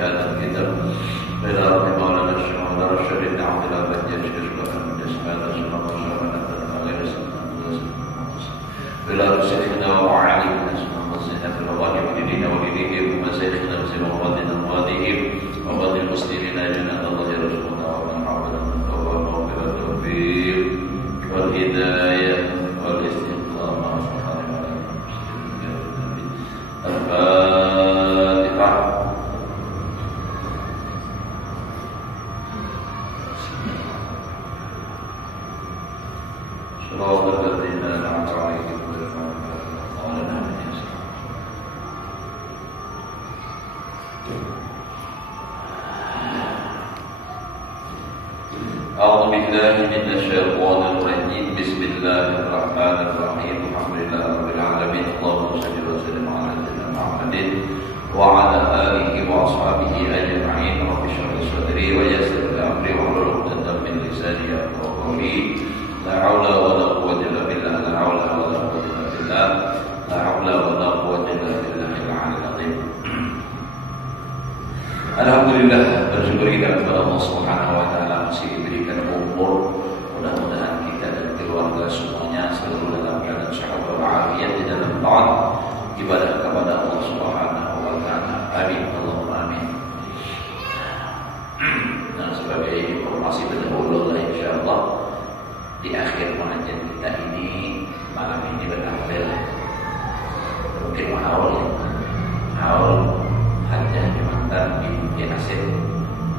هذا الكتاب إلى رب مولانا الشيخ محمد رشيد بن عبد الله بن جرير شكرا لسماعنا سبحانه وتعالى غير إلى شيخنا وعالمنا سبحانه وتعالى في الأواني ولدينا ولديهم ومشايخنا وسيمواتنا ووالديهم ووالد المسلمين أجمعين الله يا رسول الله ومن حولنا من التوبة والتوفيق والهداية والاستقامة الفاتحة. صراط الذين أنعمت عليهم غير المغضوب عليهم ولا الضالين. أعوذ بالله من الشيطان الرجيم. بسم الله الرحمن الرحيم. الحمد لله رب العالمين. اللهم صل وسلم على سيدنا محمد وعلى آله وأصحابه أجمعين. رب اشرح لي صدري ويسر لي أمري واحلل عقدة من لساني يفقهوا قولي. لا حول ولا قوة إلا بالله. لا حول ولا قوة إلا بالله. لا حول ولا قوة إلا بالله العلي العظيم. Alhamdulillah, bersyukur kita kepada Allah Subhanahu wa taala masih diberikan umur. Mudah-mudahan kita dan keluarga semuanya selalu dalam keadaan sehat walafiat di dalam taat ibadah kepada Allah Subhanahu wa taala. Amin. Allahumma amin. Nah, sebagai informasi pendahulu insyaallah di akhir pengajian kita ini malam ini bertahlil. Mungkin haul hajah di mantan di nasib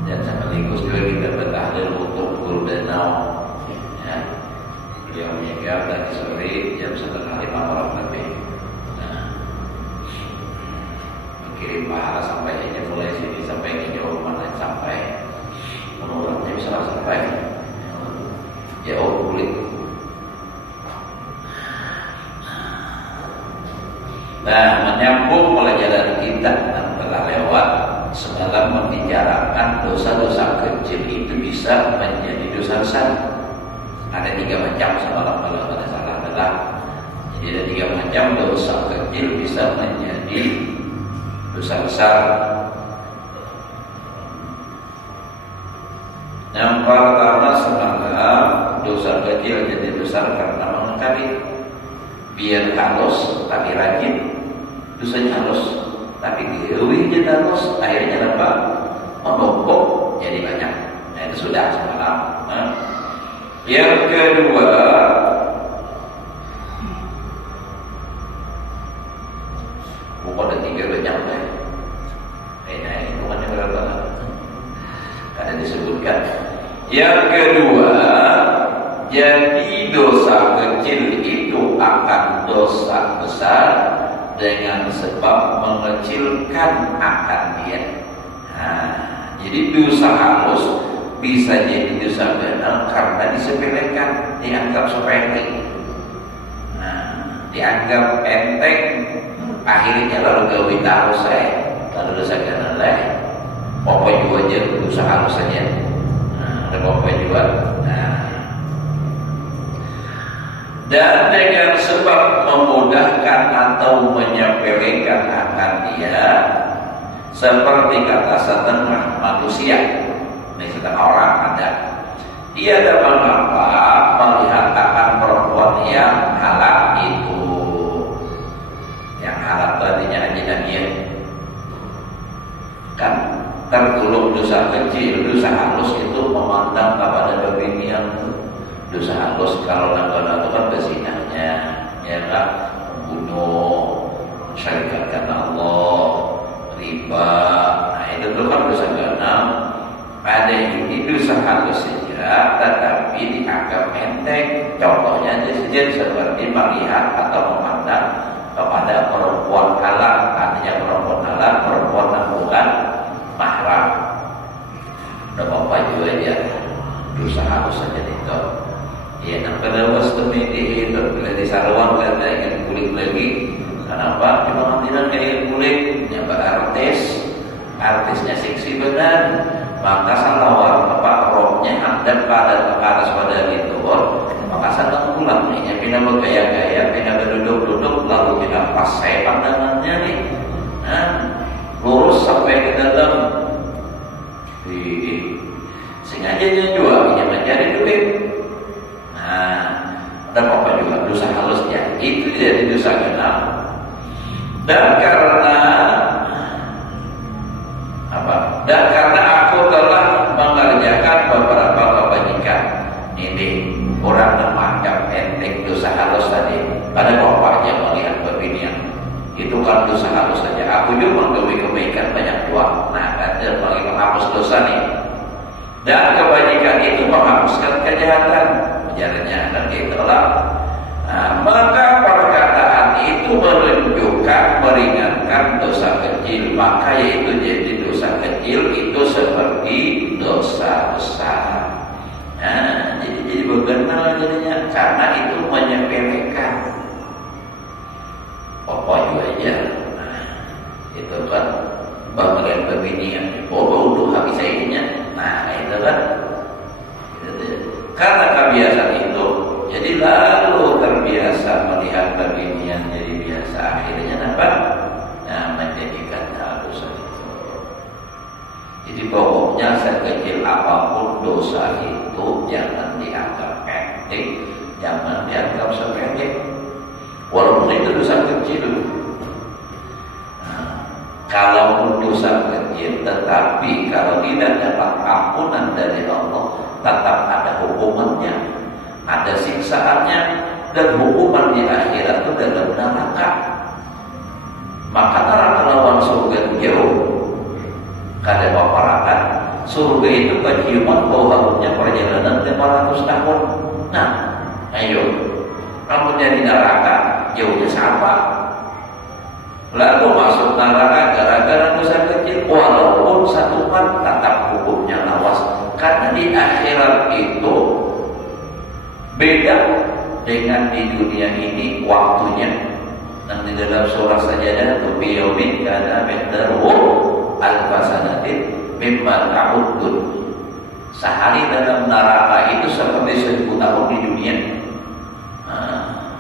dan sekaligus juga kita bertahlil untuk Gulbenau. Ya, beliau meninggal tadi sore jam 1:05 malam lebih. Nah, mengirim pahala sampai aja mulai sini sampai ke Jawa mana sampai menurutnya bisa sampai jauh kulit. Nah, menyambung pelajaran kita yang telah lewat semalam membicarakan dosa-dosa kecil itu bisa menjadi dosa besar. Ada 3 macam semalam kalau tidak salah adalah. Jadi ada 3 macam dosa kecil bisa menjadi dosa besar. Yang pertama semalam dosa kecil jadi besar karena mengingkari. Biar halus tapi rajin, dosanya halus tapi gewi jadi halus, akhirnya apa? Membobok jadi banyak. Nah, itu sudah semalam. Yang kedua, bukan ada 3 banyak deh. Nah, itu mana berapa? Ada disebutkan. Yang kedua, jadi dosa kecil itu akan dosa besar dengan sebab mengecilkan akan dia. Nah, jadi dosa halus bisa jadi dosa benar karena disepelekan, dianggap sepele. Nah, dianggap enteng, akhirnya lalu gawe halus lalu dosa benar pokoknya juga aja dosa halus saja. Nah, ada pokoknya juga. Dan dengan sebab memudahkan atau menyepelekan akan dia, seperti kata setengah manusia, ini setengah orang ada, dia dapat apa melihat akan perempuan yang halal itu, yang halal tadinya ajnabiyah, kan tergolong dosa kecil, dosa halus itu memandang kepada babinian. Dosa halus kalau langganan itu kan bezinahnya, ya kan, membunuh, mensyarikatkan Allah, riba. Nah, itu tuh kan dosa ganam. Pada ini dosa halus saja, tetapi dianggap enteng. Contohnya saja seperti melihat atau memandang kepada perempuan halal, artinya perempuan halal, perempuan yang bukan mahram. Ada apa juga ya, dosa halus saja itu. Ya, pada waktu ini bila di Sarawak kita ingin kulit lagi. Kenapa? Cuma tidak kayak kulit, nyampe artisnya seksi benar. Maka salawat apa roknya ada pada atas pada itu, maka sangat pulang nih. Pindah bergaya-gaya, pindah berduduk-duduk, lalu pindah pas saya pandangannya nih. Lurus sampai ke dalam Dan karena apa? Dan karena aku telah mengerjakan beberapa kebajikan. Ini orang menganggap enteng dosa halus tadi. Ada bapaknya melihat beginian. Itu kan dosa halus saja. Aku juga menggawe kebaikan banyak doa. Nah, kata bagi menghapus dosa nih. Dan kebajikan itu menghapuskan kejahatan. Jalannya dan itulah. Nah, maka perkataan itu menunjukkan meringankan dosa kecil. Maka yaitu jadi dosa kecil itu seperti dosa besar. Nah, jadi bagaimana jadinya? Karena itu menyepelekan. Apa juga aja. Nah, itu kan bagian pembinian. Oh, untuk habis ininya. Nah, itu kan. Karena kebiasaan itu, jadi lalu terbiasa melihat pembinian jadi biasa. Akhirnya apa? Nah, menjadikan hal dosa itu. Jadi pokoknya sekecil apapun dosa itu jangan dianggap enteng, jangan dianggap sepele. Walaupun itu dosa kecil. Nah, kalau dosa kecil, tetapi kalau tidak dapat ampunan dari Allah, tetap ada hukumannya, ada siksaannya, dan hukuman di akhirat itu dalam neraka. Maka neraka lawan surga itu jauh. Kada paparakan surga itu keciuman bau harumnya perjalanan 500 tahun. Nah, ayo, kamu jadi neraka jauhnya sama. Lalu masuk neraka gara-gara dosa kecil, walaupun satu umat tetap hukumnya lawas. Karena di akhirat itu beda dengan di dunia ini waktunya. Dan di dalam surah Sajadah itu biyaumin kana miqdaruhu alfasanatin mimma ta'uddun. Sehari dalam neraka itu seperti 1000 tahun di dunia. Nah,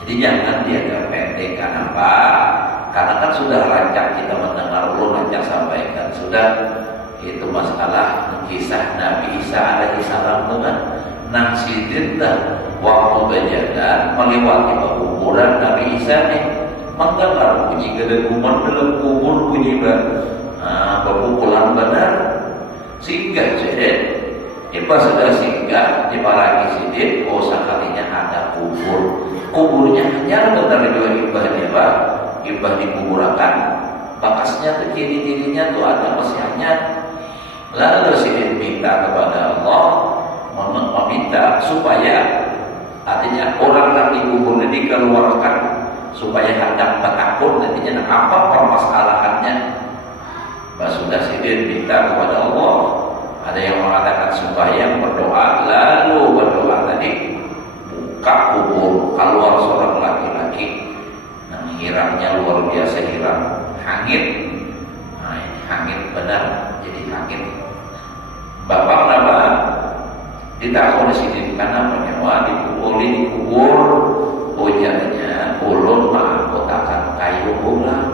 jadi jangan dianggap pendek. Kenapa? Karena kan sudah rancak kita mendengar, belum rancak sampaikan. Sudah itu masalah kisah Nabi Isa alaihi salam dengan Naqsidin waktu berjalan melewati kuburan Nabi Isa nih, mendengar bunyi gedeguman dalam kubur, bunyi berpukulan benar. Singgah sedek, pas sudah singgah di paragi sidin, oh sekalinya ada kubur. Kuburnya hanya benar juga ibah dikuburakan, bakasnya tuh kiri-kirinya tuh ada masih hanyar. Lalu sidin minta kepada Allah, meminta supaya artinya orang yang dikuburnya dikeluarkan supaya hendak bertakun nantinya apa permasalahannya. Sudah sidin minta kepada Allah, ada yang mengatakan supaya berdoa, lalu berdoa tadi buka kubur, keluar seorang laki-laki. Nah, hirangnya luar biasa, hiram hangit. Nah, ini hangit benar, jadi hangit. Bapak nama ditakut sidin karena menyewa dikubur ujarnya ulun mengangkutakan kayu ulang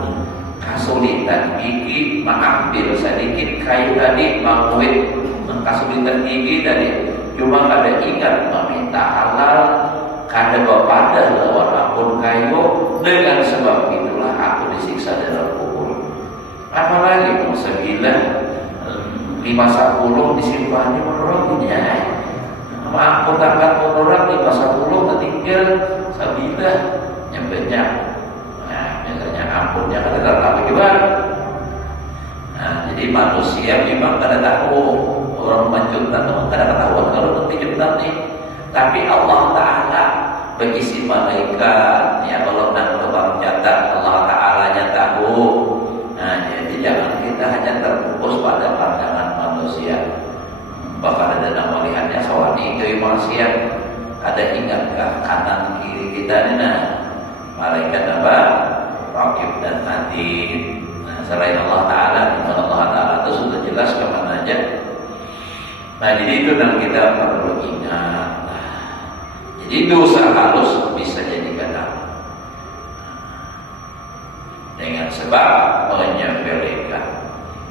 kesulitan gigi mengambil sedikit kayu tadi menguit kesulitan gigi tadi cuma kada ingat meminta halal kada bepada lawan ampun kayu dengan sebab itulah aku disiksa dalam kubur. Apalagi mau 9, 5-10 disimpan di menurutnya. Aku takkan orang 5-10 tinggal sabilah nyempenya. Nah, biasanya ampunnya kan terlalu gimana. Nah, jadi manusia memang kada tahu orang menjuntan itu kada ketahuan kalau nanti juntan nih. Tapi Allah Taala berisi malaikat, ya Allah dan tebang catat Allah Taalanya tahu. Nah, jadi jangan kita hanya terfokus pada pandangan manusia. Bahkan ada nama lihatnya sawani dari maksiat. Ada ingatkah kanan kiri kita ini? Nah, malaikat apa? Raqib dan Atid. Nah, selain Allah Taala, Allah Taala itu sudah jelas kemana aja. Nah, jadi itu yang kita perlu ingat. Jadi dosa halus bisa jadi kena dengan sebab menyepelekan.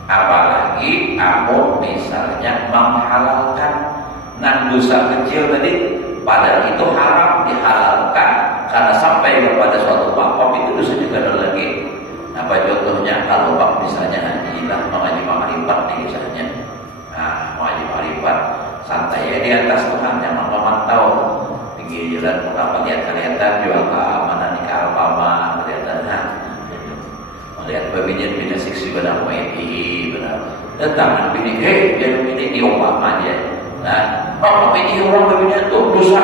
Apalagi kamu misalnya menghalalkan dosa kecil tadi, padahal itu haram dihalalkan karena sampai kepada suatu makom itu dosa juga ada lagi. Apa contohnya? Kalau bab misalnya haji lah, mengaji makrifat nih misalnya. Nah, mengaji makrifat santai ya di atas Tuhan, yang memantau pinggir jalan mengapa kelihatan jual ke mana nih ke Alfamart kelihatan melihat babinya bina seksi benar ini benar datang bini jangan bini diopama aja. Nah, kalau ini orang babinya tuh dosa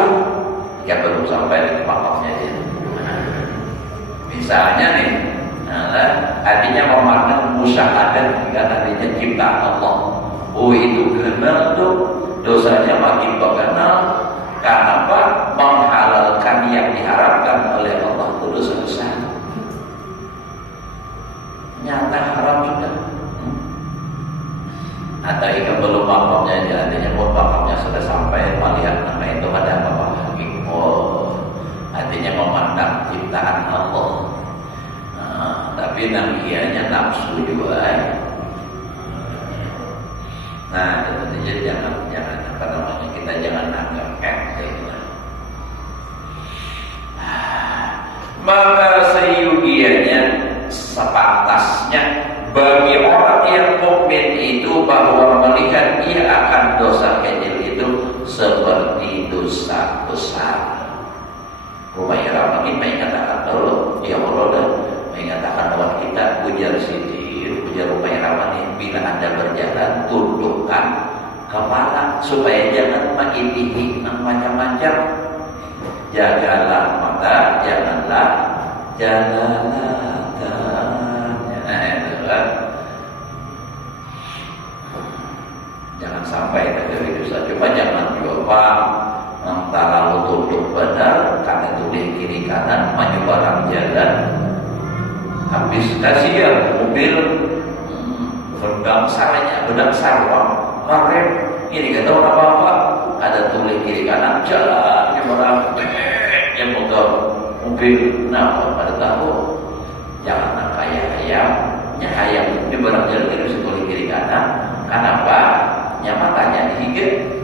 ya belum sampai di makamnya aja. Misalnya nih, artinya memandang musyahadat kan artinya ciptaan Allah. Oh itu kenal tuh dosanya makin kenal. Karena apa? Menghalalkan yang diharapkan oleh Allah itu dosa besar. Nyata haram juga. Atau jika belum makamnya aja, artinya pun makamnya sudah sampai melihat nama itu ada apa lagi. Oh, artinya memandang ciptaan Allah. Tapi namanya nafsu juga. Nah, jadi jangan apa namanya, kita jangan anggap enteng. Maka seyugianya sepantasnya bagi orang yang mukmin itu bahwa melihat ia akan dosa kecil itu seperti dosa besar. Rumairah makin mengatakan dulu, ya Allah dah mengatakan bahwa kita ujar sidir, ujar Rumairah ini bila anda berjalan tundukkan kepala supaya jangan makin tinggi macam-macam. Jagalah mata, janganlah jalan. Jangan sampai terjadi dosa. Cuma jangan juga terlalu tunduk benar karena tulis kiri kanan menyeberang jalan. Habis kasihan mobil berdang sarwang marem ini gak tahu apa-apa, ada tulis kiri kanan jalan nyeberang yang motor mobil pada tahu jangan kayak ayam nyeberang jalan itu bisa tulis kiri kanan. Kenapa? Matanya digigit.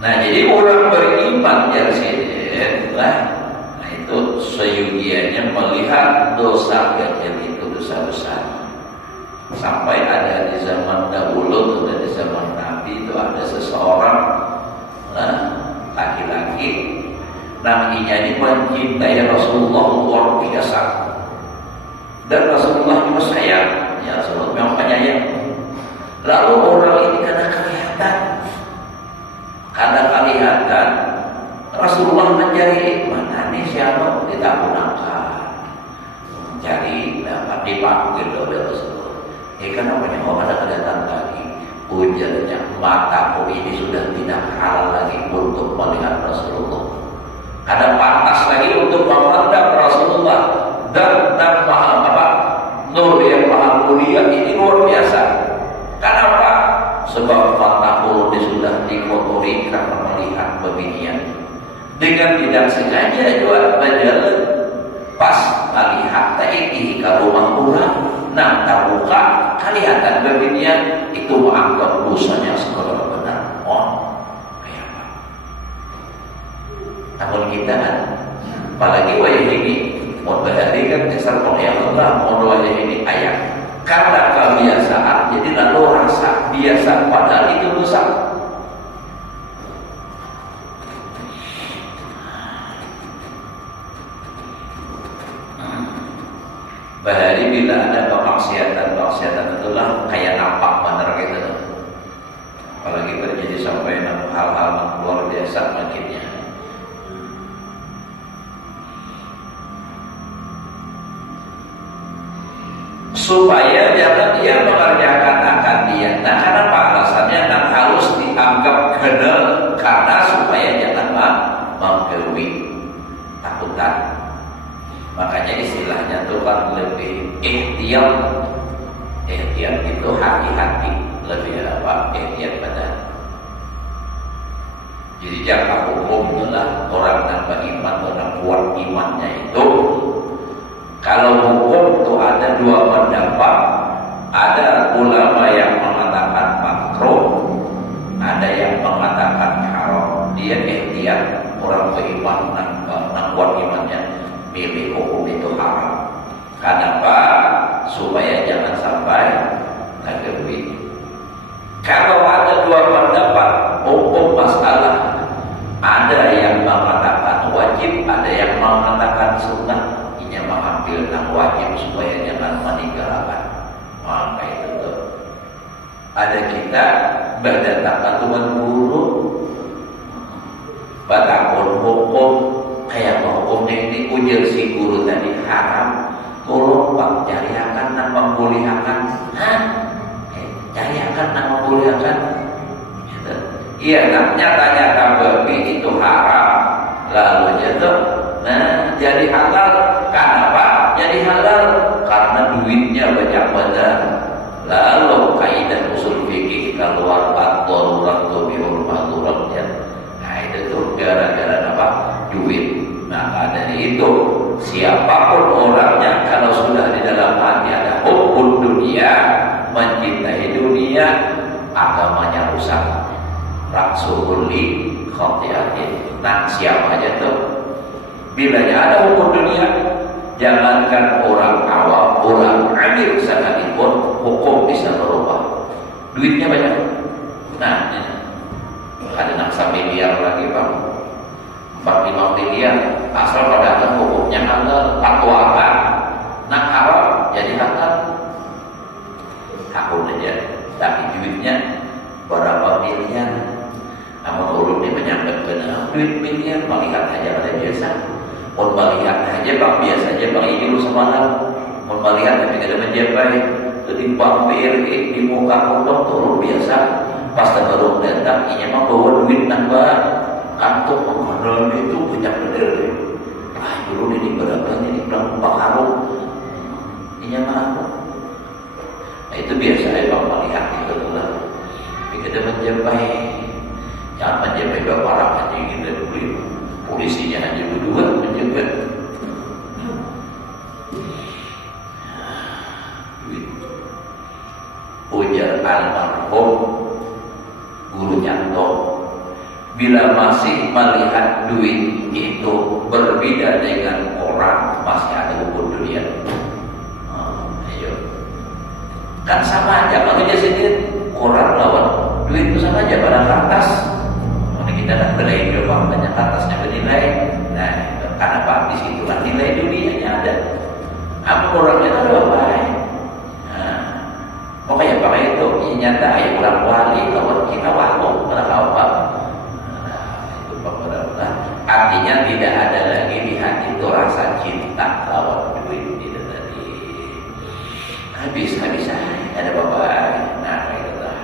Nah, jadi orang beriman yang nah itu seyugianya melihat dosa kecil itu dosa besar. Sampai ada di zaman dahulu, ada di zaman Nabi itu ada seseorang laki-laki namanya ini mencintai Rasulullah luar biasa, dan Rasulullah juga sayang, ya Rasulullah memang penyayang. Lalu orang ini karena kelihatan Rasulullah mencari mana nih siapa ditabunakan, mencari dapat dipanggil oleh Rasulullah. Kenapa nih ada kelihatan tadi ujarnya mataku ini sudah tidak halal lagi untuk melihat Rasulullah. Ada pantas lagi untuk memandang Rasulullah dan nur yang maha mulia ini luar biasa. Kenapa? Sebab mata mulut sudah dikotori karena melihat beginian. Dengan tidak sengaja juga berjalan pas melihat ini ke rumah orang, nah terbuka kelihatan beginian itu menganggap dosanya sekolah benar. Namun kita kan, apalagi wajah ini, mau berhari kan dasar yang Allah, mau wajah ini ayat. Karena kebiasaan, jadi lalu rasa biasa padahal itu dosa. Bahari bila ada kemaksiatan itulah kayak nampak benar gitu. Apalagi terjadi sampai hal-hal luar biasa makinnya. Supaya jangan dia mengerjakan akan dia. Nah, kenapa alasannya? Nah, harus dianggap kenal karena supaya jangan menggawi takutan. Makanya istilahnya itu kan lebih ihtiyat. Ihtiyat itu hati-hati, lebih ihtiyat benar. Jadi jangka hukum adalah orang tanpa iman, orang kuat imannya itu. Kalau hukum itu ada dua pendapat, ada ulama yang mengatakan makruh, ada yang mengatakan haram, dia ikhtiar orang beriman nang kuat imannya milih hukum itu haram. Kenapa? Supaya jangan sampai terganggu. Kalau ada dua pendapat hukum masalah, ada yang mengatakan wajib, ada yang mengatakan sunnah. Ini mengambil yang wajib supaya jangan meninggalkan. Maka itu tuh. Ada kita berdatangkan Tuhan guru, batangkul hukum kayak hukumnya ini ujar si guru tadi haram. Tolong bang cariakan dan membolehkan. Cariakan dan membolehkan. Iya, nyata-nyata babi itu haram. Lalu jatuh, nah jadi halal. Kenapa? Jadi halal karena duitnya banyak benar. Lalu kaidah usul fikih keluar ad-darurat tubiul mahdurat. Nah itu tuh gara-gara apa? Duit. Maka dari itu siapapun orangnya kalau sudah di dalam hati ada hubbud dunia, mencintai dunia, agamanya rusak. Raksulli khotiatin. Nah siapa aja tuh? Bilanya ada hukum dunia, jangankan orang awam, orang amil sekalipun hukum bisa berubah. Duitnya banyak. Nah ini ada 6 miliar lagi bang, 45 miliar. Asal pada hukumnya halal, fatwa kan? Nah haram jadi halal. Aku aja, tapi duitnya berapa miliar? Namun urut dia menyambut benar duit miliar, melihat aja pada biasa. Mau melihat aja bang biasa aja bang ini dulu semalam. Mau melihat tapi kada menjabai. Jadi pampir di muka kodok turun biasa. Pas terbaru datang, ini mah bawa duit nambah. Kantuk mengenal itu banyak bener. Ah dulu ini berapa ini bilang karung. Ini mah. Nah itu biasa aja bang melihat itu lah. Tapi kada menjabai. Jangan menjaga bapak orang aja kita beli polisinya hanya berdua menjaga. Ujar almarhum Guru Nyanto, bila masih melihat duit itu berbeda dengan orang, masih ada hukum dunia. Ayo, kan sama aja kalau dia sendiri orang lawan duit itu sama aja pada kertas. Kita nak beli hidup banyak atasnya bernilai. Nah, karena apa? Di situlah nilai dunianya ada. Apa orangnya ada apa? Nah, pokoknya pakai itu nyata ayat orang wali lawan kita waktu pada apa? Nah, itu beberapa. Artinya tidak ada lagi di hati itu rasa cinta lawan duit itu tadi. Habis ada bapak. Nah, itu lah.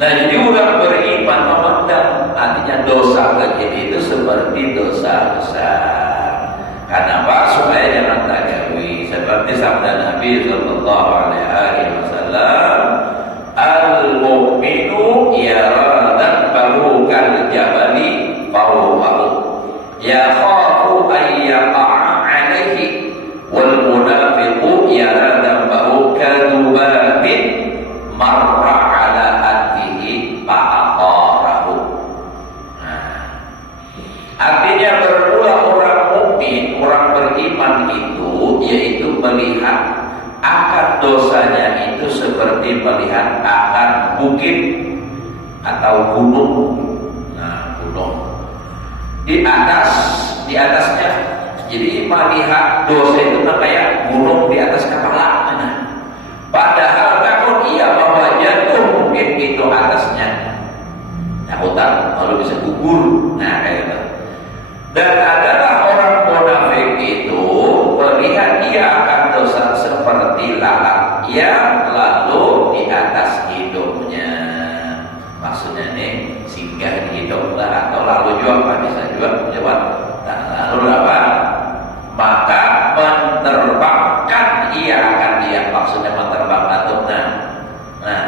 Nah, jadi orang beriman memandang artinya dosa kecil itu seperti dosa besar. Kenapa? Supaya jangan terganggu. Seperti sabda Nabi Sallallahu Alaihi Wasallam, al-mu'minu yara dhanbahu kal jabali fawqahu yakhafu an yaqa'a alaihi, wal munafiqu yara dhanbahu kadubabin marra ala anfihi fa'aqarahu. Artinya bermula orang mukmin, orang beriman itu yaitu melihat akar dosanya itu seperti melihat akar bukit atau gunung. Nah, gunung di atasnya. Jadi melihat dosa itu kayak gunung di atas kepala. Nah, padahal takut iya bahwa jatuh mungkin itu atasnya. Takutan kalau bisa gugur. Nah, kayak gitu. Dan adalah orang munafik itu melihat dia akan dosa seperti lalat yang lalu di atas hidungnya. Maksudnya nih singgah di hidung lah, atau lalu juga apa bisa juga lewat. Nah, lalu apa? Maka menerbangkan ia akan dia, maksudnya menerbangkan tuh. Nah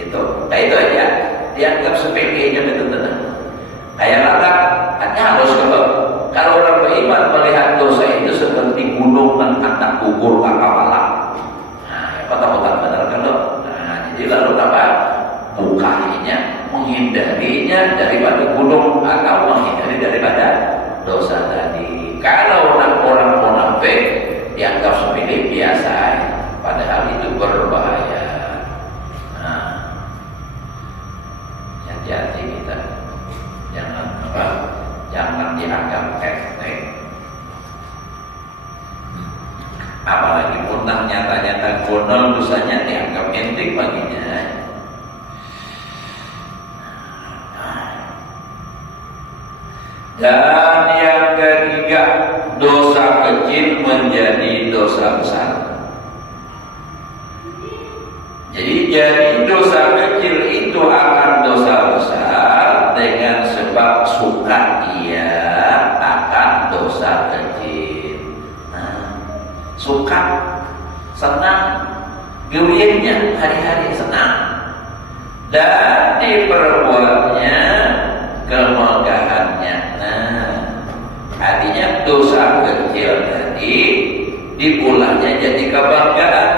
itu, nah itu aja dianggap sepele aja gitu tenang. Kayak lalat, hanya harus kalau orang beriman melihat dosa itu seperti gunung dan anak gugur kepala. Nah, apa takutan benar kan lo? Nah, jadi lalu apa? Buka menghindarinya daripada gunung atau menghindari daripada dosa tadi. Kalau orang munafik dianggap sepele biasa, padahal itu berbahaya. Nah, hati-hati kita, jangan dianggap enteng. Apalagi pun nyata-nyata gonol dosanya dianggap enteng baginya. Dan yang ketiga, dosa kecil menjadi dosa besar. Jadi dosa kecil itu akan dosa besar dengan sebab suka ia akan dosa kecil. Suka, senang, gembiranya hari-hari senang, dan diperbuatnya kemegahannya. Artinya dosa kecil tadi diulahnya jadi kebanggaan.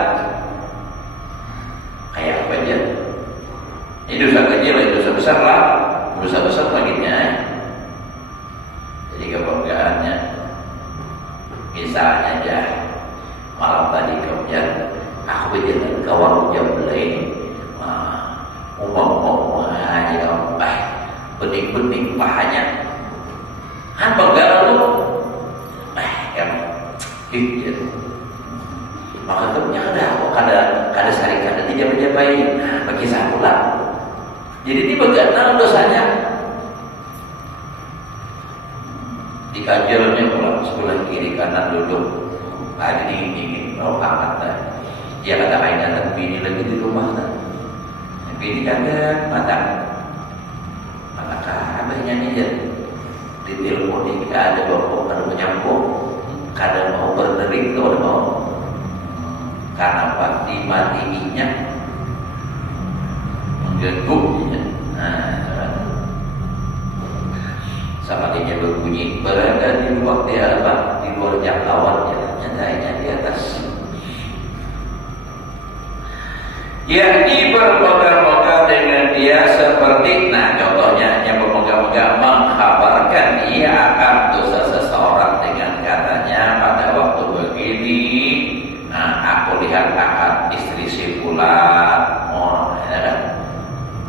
Kayak apa aja? Ini dosa kecil, ini dosa besar lah. Dosa besar laginya. Jadi kebanggaannya. Misalnya aja, malam tadi kemudian aku berjalan ke warung Jambelai, umum aja, bening-bening pahanya. Bangga lu, gitu. Maka ternyata ada sari kada dijabai-jabai, bagi sakulah. Jadi ini bagaimana dosanya? Dikajelnya pulang sebelah kiri kanan duduk, ada dingin mau hangat dah. Dia kata lain datang bini lagi di rumah dah. Bini kagak matang, maka abahnya nih jadi. Di telepon ini ada bapak, ada menyambung, kadang mau berterik, ada mau karena apa? Dimati minyak mengganggunya. Sama dia berbunyi berada di luar apa? Di luar jangkauan nyatanya di atas. Yakni bermoga-moga dengan dia seperti, contohnya yang bermoga-moga mengkhabarkan ia akan dosa seseorang dengan katanya pada waktu begini, aku lihat akan istri si fulan, ya kan?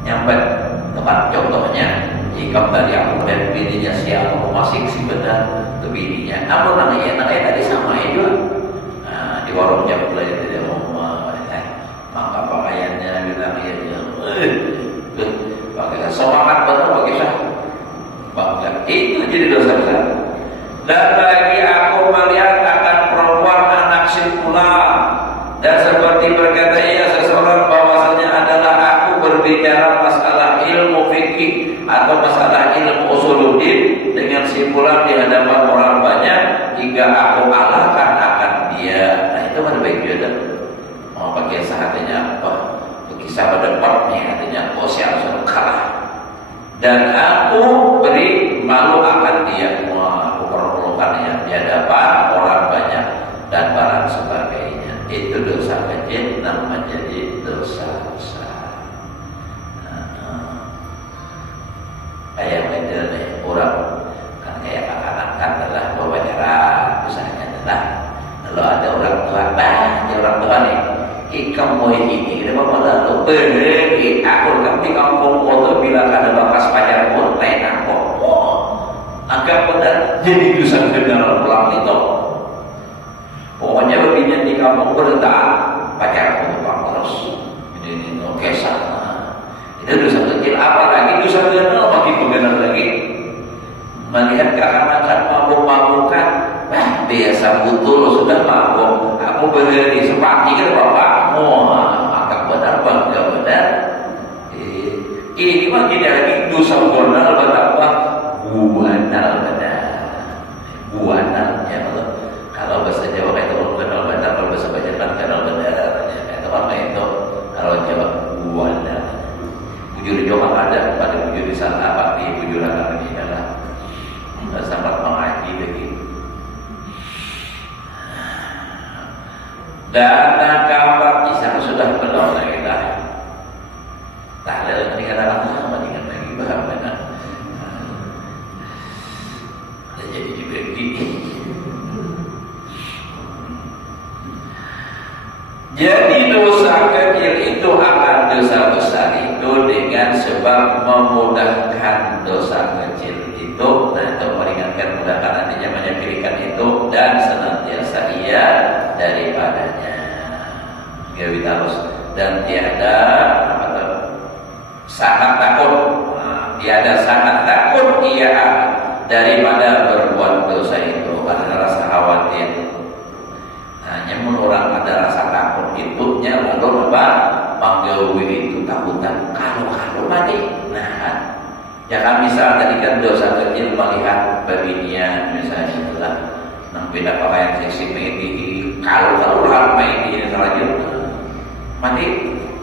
Nyampe tempat contohnya, jika tadi aku dan bininya siapa masing si benar ke bininya, apa namanya tadi sama itu, di warung Jambelai itu dia maka pakaiannya bilang pakai semangat betul bagi saya bangga, itu jadi dosa besar. Dan bagi aku melihat akan perempuan anak si fulan, dan seperti berkata ia seseorang bahwasanya adalah aku berbicara masalah ilmu fikih atau masalah ilmu usuluddin dengan si fulan di hadapan orang banyak hingga aku kalahkan akan dia. Itu kan baik juga. Mau pakai sahabatnya apa? Kisah berdebatnya artinya saya harus kalah. Dan aku beri malu akan dia. Aku perlukan di hadapan orang banyak dan barang sebagainya. Itu dosa kecil dan menjadi dosa besar. Kayak betul deh orang kan kayak anak-anak adalah wawancara misalnya adalah kalau ada orang tua orang tua nih ikam mau ini kita bapak lalu pergi aku di kampung foto bila ada bakas pacar pun lain aku agak benar jadi dosa kenal pulang itu pokoknya lebihnya di kampung bertahan pacar pun terus ini kesal itu dosa kecil. Apalagi dosa kenal makin benar lagi melihat kekanak-kanak mabuk-mabukan biasa betul sudah mabuk aku berdiri sepati ke bapakmu agak benar bangga benar ini makin lagi dosa benar betapa buanal ya kalau bahasa Jawa itu kenal benar, kalau bahasa Banjar kan kenal benar itu apa itu kalau Jawa buanal bujur Jawa ada pada bujur di sana apa di bujur anak ini adalah sangat mengaji begitu. Dan kabar Isa sudah belum lagi dah. Tahlil ini kata apa dengan lagi. jadi dibagi. Jadi dosa kecil itu akan dosa besar itu dengan sebab memudahkan dosa kecil itu, nah itu meringankan, mudahkan, nantinya menyepirikan itu dan senantiasa ia daripadanya. Kita harus dan tiada apa tuh? Sangat takut, tiada sangat takut ia daripada berbuat dosa itu, karena rasa khawatir. Hanya orang ada rasa takut itunya, lalu apa? Manggawi itu takutan kalau mati. Nah, jangan misal tadi kan dosa kecil melihat babinya misalnya itulah, nang beda pakaian seksi mati. Kalau orang mati ini selanjutnya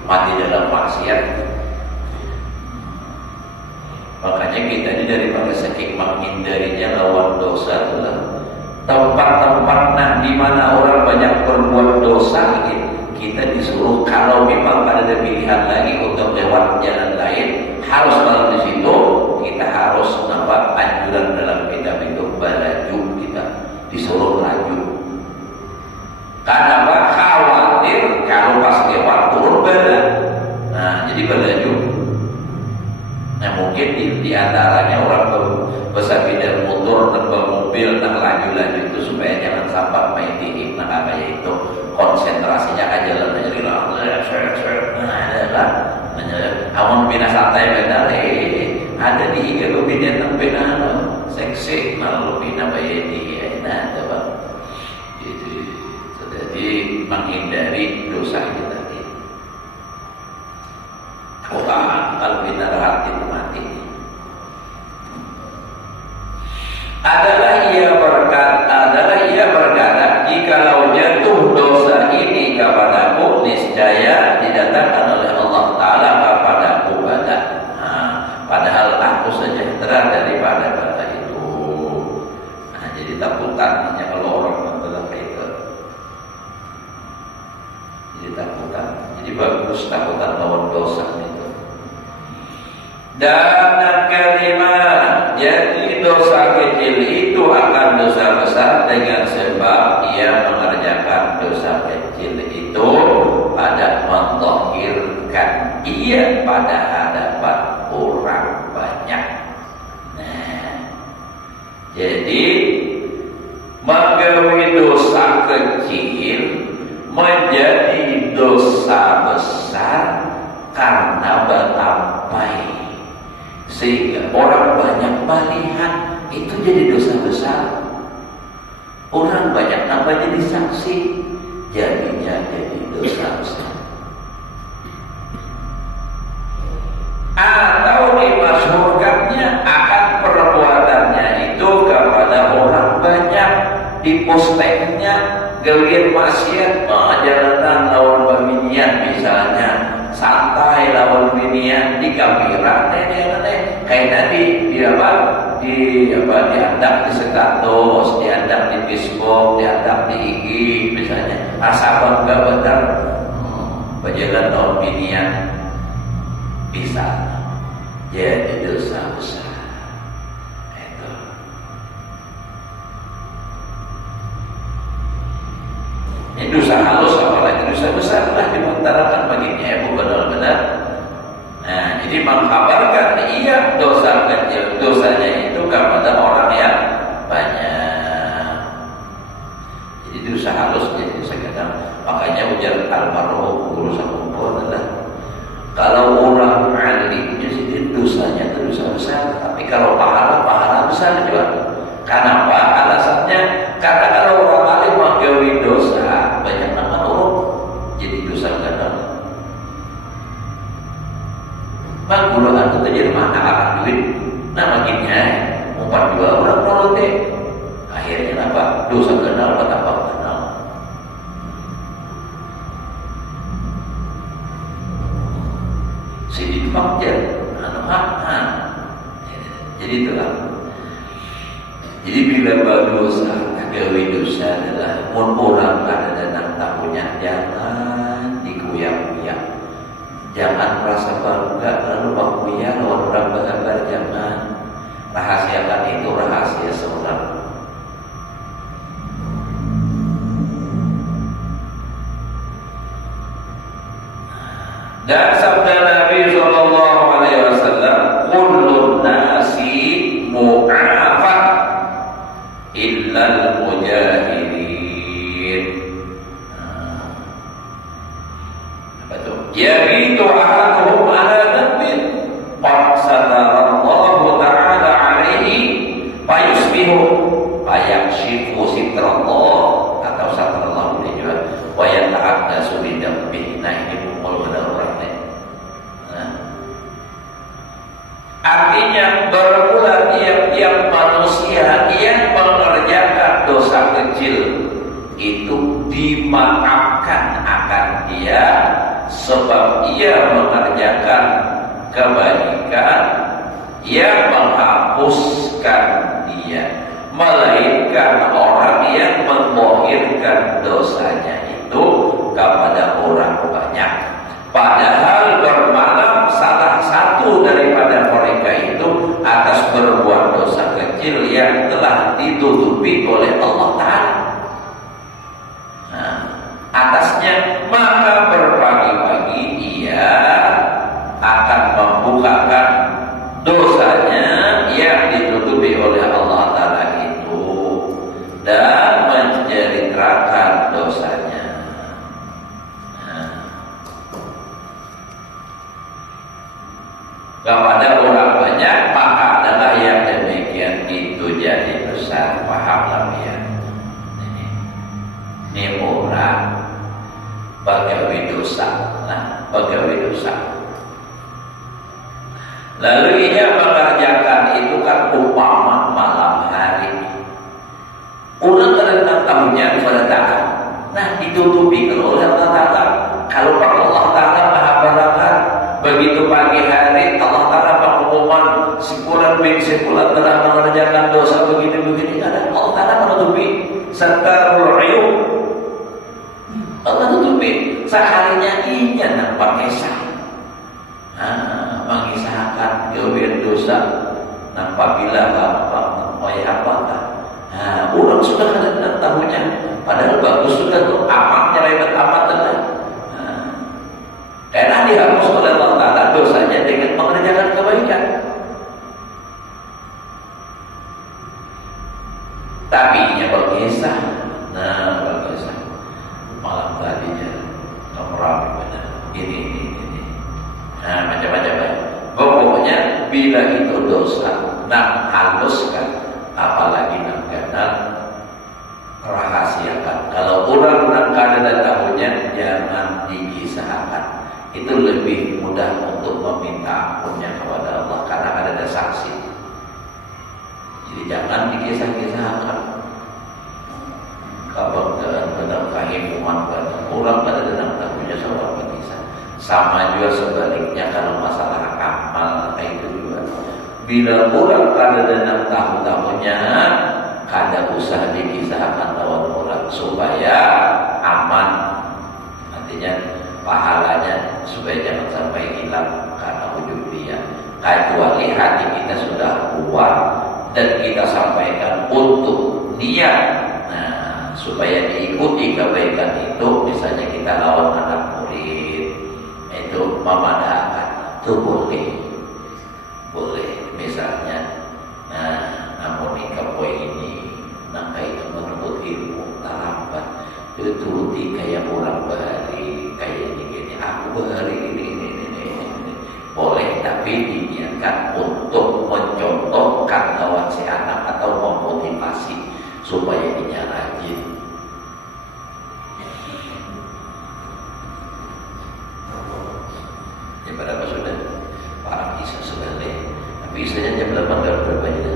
mati dalam maksiat. Makanya kita ini daripada saking menghindarinya lawan dosa itulah tempat-tempat di mana orang banyak berbuat dosa, kita disuruh kalau memang ada pilihan lagi untuk lewat jalan lain harus melalui situ, kita harus nampak anjuran dalam kitab itu balaju, kita disuruh laju. Karena apa? Khawatir kalau pas lewat turun bala. Nah, jadi balaju. Nah, mungkin di antaranya orang bersepeda motor dan mobil dan laju-laju itu supaya jangan sampai main di kayak itu konsentrasinya ke jalan aja lah. Amun bina santai benar ada di IG lu bina tentang bina seksi malu bina bayi dia. Nah, coba jadi menghindari dosa itu tadi. Kalau bina hati itu mati. Adalah ia berkata, jikalau jatuh dosa ini kepadaku, niscaya didatangkan oleh Allah Ta'ala kepadaku badan. Padahal aku sejahtera daripada badan itu. Nah, jadi takutannya kalau orang bilang itu. Jadi takutan. Jadi bagus takutan lawan dosa itu. Dan kelima, jadi dosa kecil itu akan dosa besar dengan sebab ia mengerjakan dosa kecil itu pada mentohirkan ia pada hadapan orang banyak. Nah, jadi menggawi dosa kecil menjadi dosa besar karena batapai. Sehingga orang banyak melihat itu jadi dosa besar. Orang banyak nampak jadi saksi, jadinya jadi dosa besar. Atau dimasyhurkannya akan perbuatannya itu kepada orang banyak, dipostingnya gawian maksiat, jalanan lawan baminian misalnya, santai lawan binian di kamera, kayak tadi diandak di status, diandak di Facebook, diandak di IG misalnya, asal enggak benar berjalan lawan binian bisa jadi dosa besar. Itu ini dosa halus, apalagi dosa besar lah dimentarakan baginya, bukan benar-benar. Nah, jadi mengkabarkan ia dosa kecil, dosanya itu kepada orang yang banyak. Jadi dosa halus jadi dosa kecil. Makanya ujar almarhum guru Sampurna adalah kalau orang alimnya sih dosanya itu dosa besar, tapi kalau pahala besar juga. Kenapa? Alasannya karena kalau orang alim menggawi dosa banyak nama orang jadi dosa gadang. Bang guru itu jadi mana akan duit? Nah makinnya umpan dua orang nolote. Akhirnya apa? Dosa kenal betapa kenal. Sidik makjar, jadi itulah. Jadi bila berdosa, gawe dosa adalah orang ada dan tamunya jangan dikuyang-kuyang. Jangan merasa bangga lalu bangga lawan orang berkabar, jangan rahasiakan itu rahasia seorang. Dan sabda Nabi sallallahu alaihi wasallam, kullun nasi mu'afan illal mujahidin. Apa itu? Yabitu ahaduhum ala dhanbin qad satarallahu ta'ala alaihi fayusbihu fayakshifu sitrallah atau satrallahu alaihi wa yata'addasu bidambih. Nah, ini pukul pada orang lain. Artinya bermula tiap-tiap manusia yang mengerjakan dosa kecil itu dimaafkan akan dia sebab ia mengerjakan kebaikan yang menghapuskan dia, melainkan orang yang membohirkan dosanya itu kepada orang banyak. Padahal bermalam salah satu daripada mereka itu atas berbuat dosa kecil yang telah ditutupi oleh Allah Ta'ala. Nah, atasnya maka berpagi-pagi ia akan membukakan dosanya yang ditutupi oleh Allah Ta'ala itu dan menceritakan dosanya. Kepada orang banyak maka adalah yang demikian itu jadi besar. Pahamlah ya. Ini orang pegawai dosa. Nah, pegawai dosa. Lalu ia mengerjakan itu kan umpama malam hari. Orang terdengar tahunya kepada Ta'ala. Nah, ditutupi oleh Allah Ta'ala. Kalau Allah Ta'ala Maha Barangkat, begitu pagi hari Allah Ta'ala pengumuman sebulan telah mengerjakan dosa begini-begini, ada Allah Ta'ala menutupi satarul uyub. Allah tutupi seharinya inya nampak kisah, mengisahkan kewian dosa nampak bila bapak apakah. Orang sudah ada tahunya, padahal bagus sudah tuh amatnya lewat amat telah. Karena dihapus oleh Allah Ta'ala dosanya dengan mengerjakan kebaikan. Tapi ini berkisah. Nah, berkisah malam tadinya nomor benar. Ini. Nah, macam-macam. Pokoknya bila itu dosa, nak haluskan, apalagi nak kenal, rahasiakan. Kalau orang nak kada tahunya, jangan dikisahkan. Itu lebih mudah untuk meminta ampunnya kepada Allah karena ada saksi. Jadi jangan dikisah-kisahkan. Kalau benar kehimuman orang pada dalam tahunya seorang berkisah. Sama juga sebaliknya kalau masalah amal itu juga. Bila orang pada dalam tahu-tahunya, kada usah dikisahkan lawan orang supaya aman. Artinya pahalanya supaya jangan sampai hilang karena ujub dia. Kecuali hati kita sudah kuat dan kita sampaikan untuk niat, nah, supaya diikuti kebaikan itu. Misalnya kita lawan anak murid itu memadahkan, itu boleh misalnya. Nah, namun poin ini nak itu menuntut ilmu lambat itu turuti kayak orang bahari kayak ini aku bahari ini boleh, tapi diniatkan untuk mencontohkan lawan si anak atau memotivasi supaya dia rajin. Ya berapa sudah? Para Isa sudah leh. Tapi Isanya jam 8 berapa ya?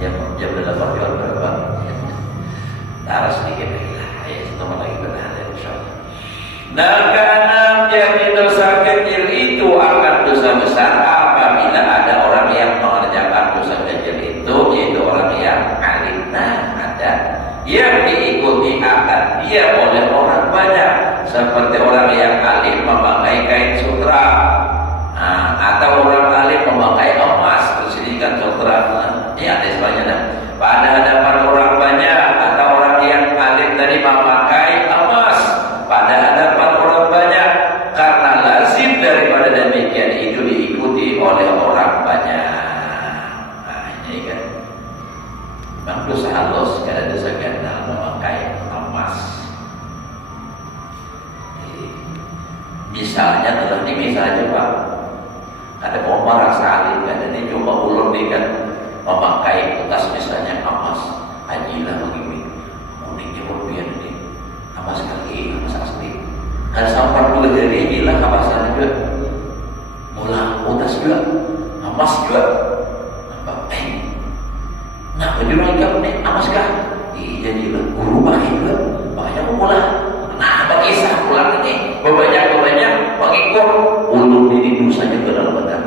Jam 8 berapa? Taruh sedikit lagi lah. Ayo setengah lagi berada insyaallah. Nah, karena jadi dosa kecil itu akan dosa besar apabila ada orang yang mengerjakan dosa kecil itu, yaitu orang yang alim. Nah, ada yang diikuti akan dia oleh orang banyak, seperti orang yang alim memakai kain sutra, atau orang alim memakai emas, bersihkan sutra. Ini ada sebagainya. Pada hadapan orang banyak, atau orang yang alim tadi memakai emas pada hadapan orang banyak, karena Memang dosa halus, kada dosa ganda memakai emas. Misalnya telah ini misalnya Pak, ada komar salin kan, jadi coba ulur dia kan memakai bekas misalnya emas, hajilah begini, uniknya rupiah ini, emas kaki, emas asli, kan sampai dua dari hajilah kapasan juga, mula utas juga, emas juga, nah baju mereka nih emas kah? Iya hajilah, guru pakai juga, makanya mula, nah pakai sah pulang ini, banyak pengikut ulur ini dosanya benar-benar.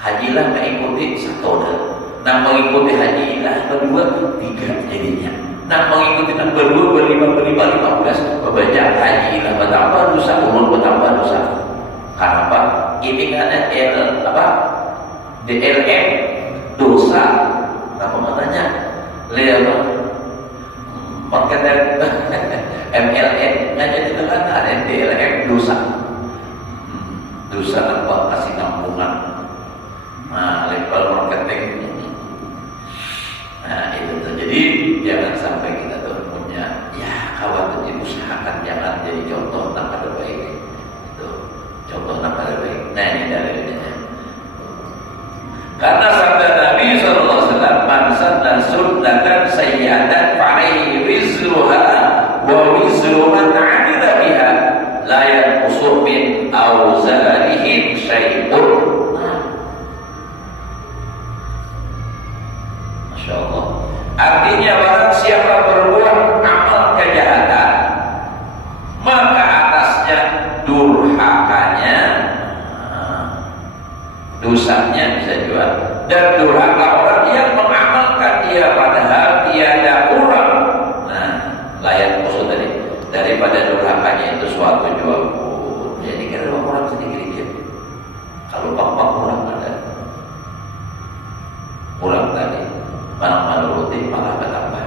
Hajilah mengikuti satu dah. Nah mengikuti hajilah berdua tiga jadinya. Nah mengikuti yang berdua berlima 15. Banyak hajilah bertambah dosa, ulur bertambah dosa. Kenapa? Ini kan DLM dosa. Apa katanya? Lihat perkataan MLN ngajak itu kan ada DLM dosa. Dosa tanpa kasih kampungan. Nah, level marketing. Nah, itu tuh. Jadi jangan sampai kita tuh punya khawatir diusahakan jangan jadi contoh tanpa baik. Itu contoh tanpa baik. Nah, ini dalilnya. Karena sabda Nabi SAW, man sanna sunnatan sayyi'atan fa'alaihi wizruha wa wizru man 'amila biha la yanqusu min awzarihim syai'un. Masya Allah. Artinya barang siapa berbuat amal kejahatan, maka atasnya durhakanya, dosanya bisa juga, dan durhaka orang yang mengamalkan dia padahal tiada kurang. Nah, layak musuh tadi daripada durhakanya itu suatu juga. Jadi kalau orang sedikit-sedikit, kalau pak kurang ada, kurang tadi, malah rutin malah bertambah.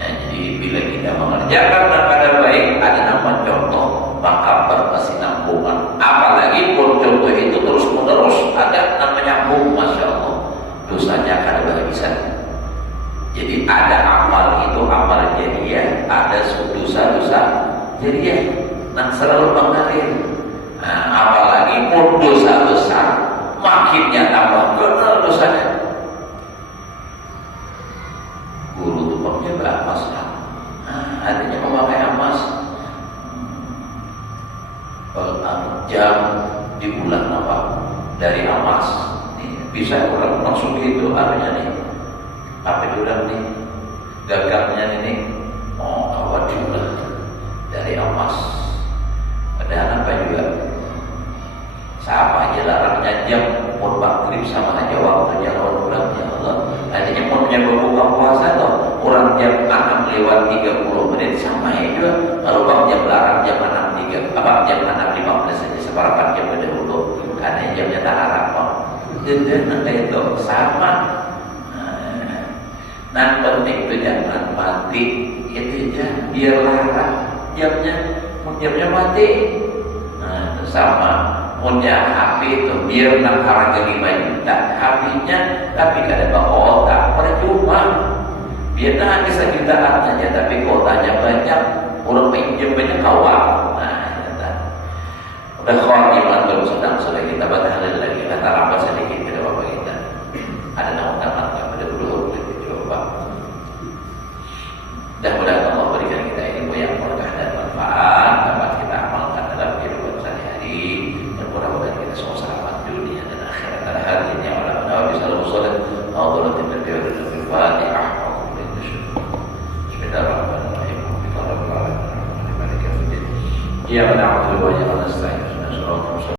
Ya, jadi bila kita mengerjakan pada baik ada nama contoh, maka berkesinambungan. Apalagi pun contoh itu terus menerus ada namanya masya Allah, dosanya akan berhabisan. Jadi ada amal itu amal jariah, ada dosa-dosa jariah. Nah selalu mengalir. Nah, apalagi pun dosa besar, makinnya tambah benar dosanya. Guru tuh pakai emas, artinya memakai emas. Jam di bulan apa dari emas nih, bisa orang langsung gitu artinya nih apa juga nih gagapnya ini awal juga dari emas. Padahal apa juga sama aja larangnya jam pun maghrib sama aja waktunya lawan bulannya Allah. Artinya pun berbuka puasa tuh orang jam 6 lewat 30 menit sama aja juga. Kalau bang jam larang jam 6.3 jam 6.15 saja separapan jam berdahulu karena jamnya tak larang kok. Dan itu sama. Nah penting itu jangan mati itu aja biar larang jamnya mati. Nah itu sama. Punya HP itu biar nak harga 5 juta HP-nya tapi kada bawa otak percuma. Biar nak bisa jutaan aja tapi kotanya banyak, orang pinjam banyak kawan. Nah, ya, udah khawatir antum sedang sudah kita batalkan lagi kata apa